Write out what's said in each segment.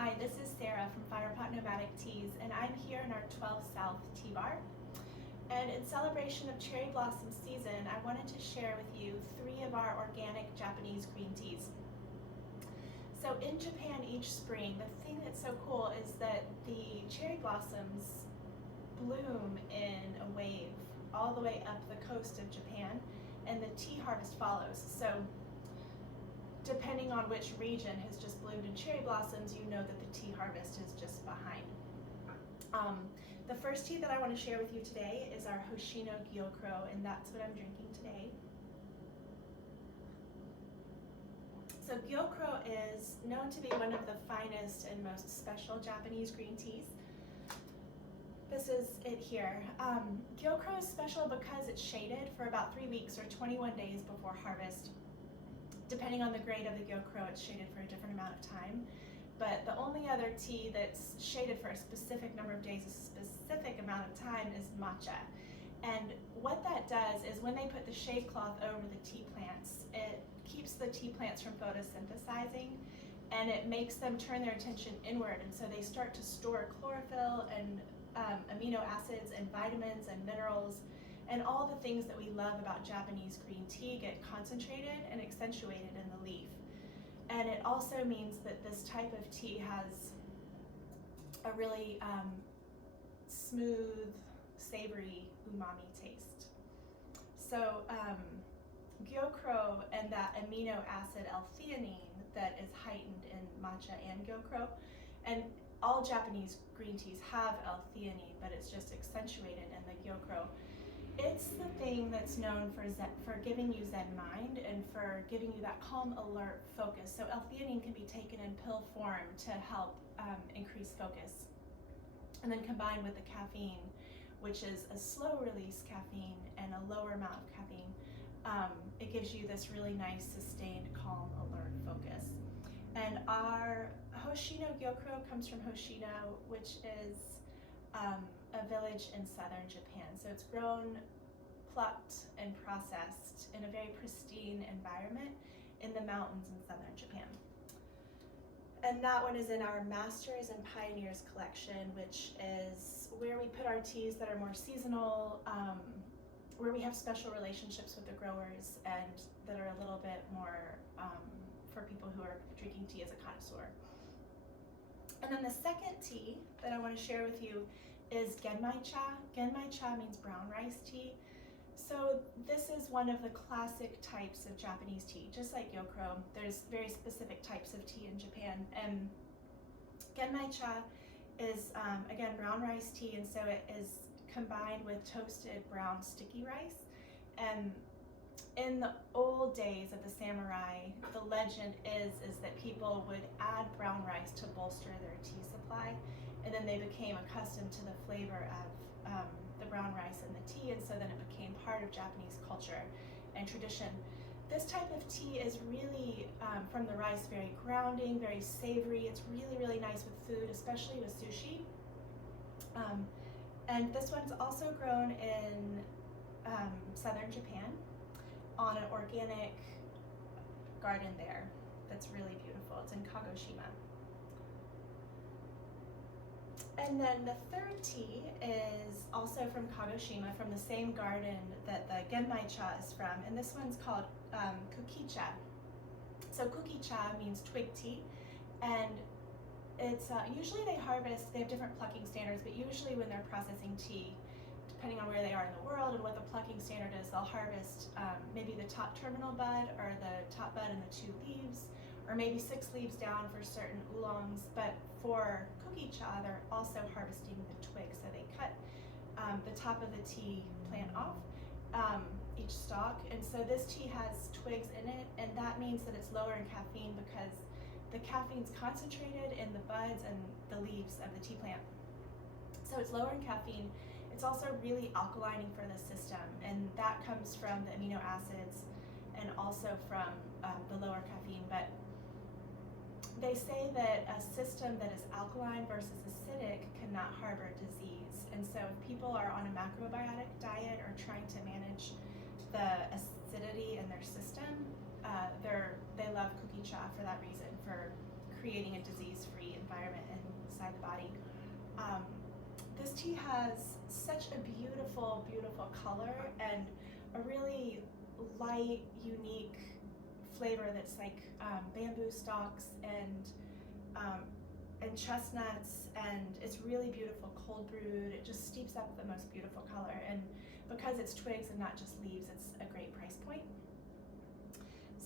Hi, this is Sarah from Firepot Nomadic Teas, and I'm here in our 12 South Tea Bar. And in celebration of cherry blossom season, I wanted to share with you 3 of our organic Japanese green teas. So in Japan each spring, the thing that's so cool is that the cherry blossoms bloom in a wave all the way up the coast of Japan, and the tea harvest follows. So depending on which region has just bloomed in cherry blossoms, you know that the tea harvest is just behind. The first tea that I want to share with you today is our Hoshino Gyokuro, and that's what I'm drinking today. So Gyokuro is known to be one of the finest and most special Japanese green teas. This is it here. Gyokuro is special because it's shaded for about 3 weeks or 21 days before harvest. Depending on the grade of the Gyokuro, it's shaded for a different amount of time. But the only other tea that's shaded for a specific number of days, a specific amount of time, is matcha. And what that does is when they put the shade cloth over the tea plants, it keeps the tea plants from photosynthesizing, and it makes them turn their attention inward. And so they start to store chlorophyll and amino acids and vitamins and minerals, and all the things that we love about Japanese green tea get concentrated and accentuated in the leaf. And it also means that this type of tea has a really smooth, savory umami taste. So Gyokuro and that amino acid L-theanine that is heightened in matcha and Gyokuro, and all Japanese green teas have L-theanine, but it's just accentuated in the Gyokuro. It's the thing that's known for giving you Zen mind and for giving you that calm, alert focus. So L-theanine can be taken in pill form to help increase focus. And then combined with the caffeine, which is a slow release caffeine and a lower amount of caffeine, it gives you this really nice, sustained, calm, alert focus. And our Hoshino Gyokuro comes from Hoshino, which is a village in southern Japan. So it's grown, plucked, and processed in a very pristine environment in the mountains in southern Japan. And that one is in our Masters and Pioneers collection, which is where we put our teas that are more seasonal, where we have special relationships with the growers and that are a little bit more for people who are drinking tea as a connoisseur. And then the second tea that I want to share with you is Genmai cha. Genmai cha means brown rice tea. So this is one of the classic types of Japanese tea. Just like Gyokuro, there's very specific types of tea in Japan. And Genmai cha is, again, brown rice tea, and so it is combined with toasted brown sticky rice. And in the old days of the samurai, the legend is that people would add brown rice to bolster their tea supply, and then they became accustomed to the flavor of the brown rice in the tea, and so then it became part of Japanese culture and tradition. This type of tea is really, from the rice, very grounding, very savory. It's really, really nice with food, especially with sushi. And this one's also grown in southern Japan, on an organic garden there that's really beautiful. It's in Kagoshima. And then the third tea is also from Kagoshima, from the same garden that the Genmai cha is from, and this one's called kukicha. So kukicha means twig tea, and it's usually they have different plucking standards, but usually when they're processing tea, depending on where they are in the world and what the plucking standard is, they'll harvest maybe the top terminal bud or the top bud and the 2 leaves, or maybe 6 leaves down for certain oolongs. But for kukicha, they're also harvesting the twig. So they cut the top of the tea plant off, each stalk. And so this tea has twigs in it, and that means that it's lower in caffeine because the caffeine's concentrated in the buds and the leaves of the tea plant. So it's lower in caffeine. It's also really alkalining for the system, and that comes from the amino acids and also from the lower caffeine. But they say that a system that is alkaline versus acidic cannot harbor disease. And so if people are on a macrobiotic diet or trying to manage the acidity in their system, they love kukicha for that reason, for creating a disease-free environment inside the body. This tea has such a beautiful, beautiful color and a really light, unique flavor that's like bamboo stalks and chestnuts, and it's really beautiful cold brewed. It just steeps up the most beautiful color, and because it's twigs and not just leaves, it's a great price point.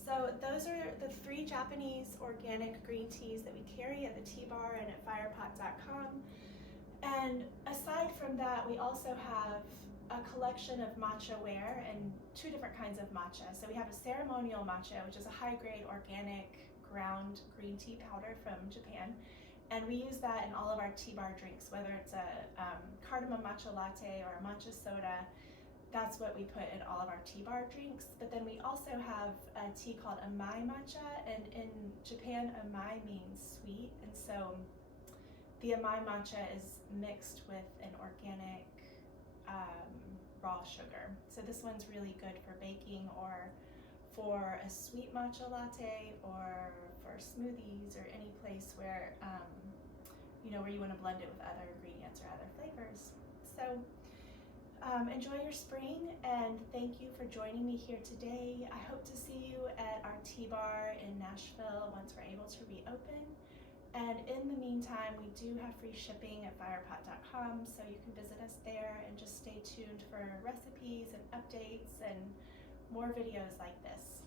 So those are the 3 Japanese organic green teas that we carry at the tea bar and at firepot.com. And aside from that, we also have a collection of matcha ware and 2 different kinds of matcha. So we have a ceremonial matcha, which is a high-grade organic ground green tea powder from Japan. And we use that in all of our tea bar drinks, whether it's a cardamom matcha latte or a matcha soda. That's what we put in all of our tea bar drinks. But then we also have a tea called amai matcha, and in Japan, amai means sweet, and so the amai matcha is mixed with an organic raw sugar. So this one's really good for baking or for a sweet matcha latte or for smoothies or any place where where you want to blend it with other ingredients or other flavors. So enjoy your spring, and thank you for joining me here today. I hope to see you at our tea bar in Nashville once we're able to reopen. And in the meantime, we do have free shipping at firepot.com, so you can visit us there and just stay tuned for recipes and updates and more videos like this.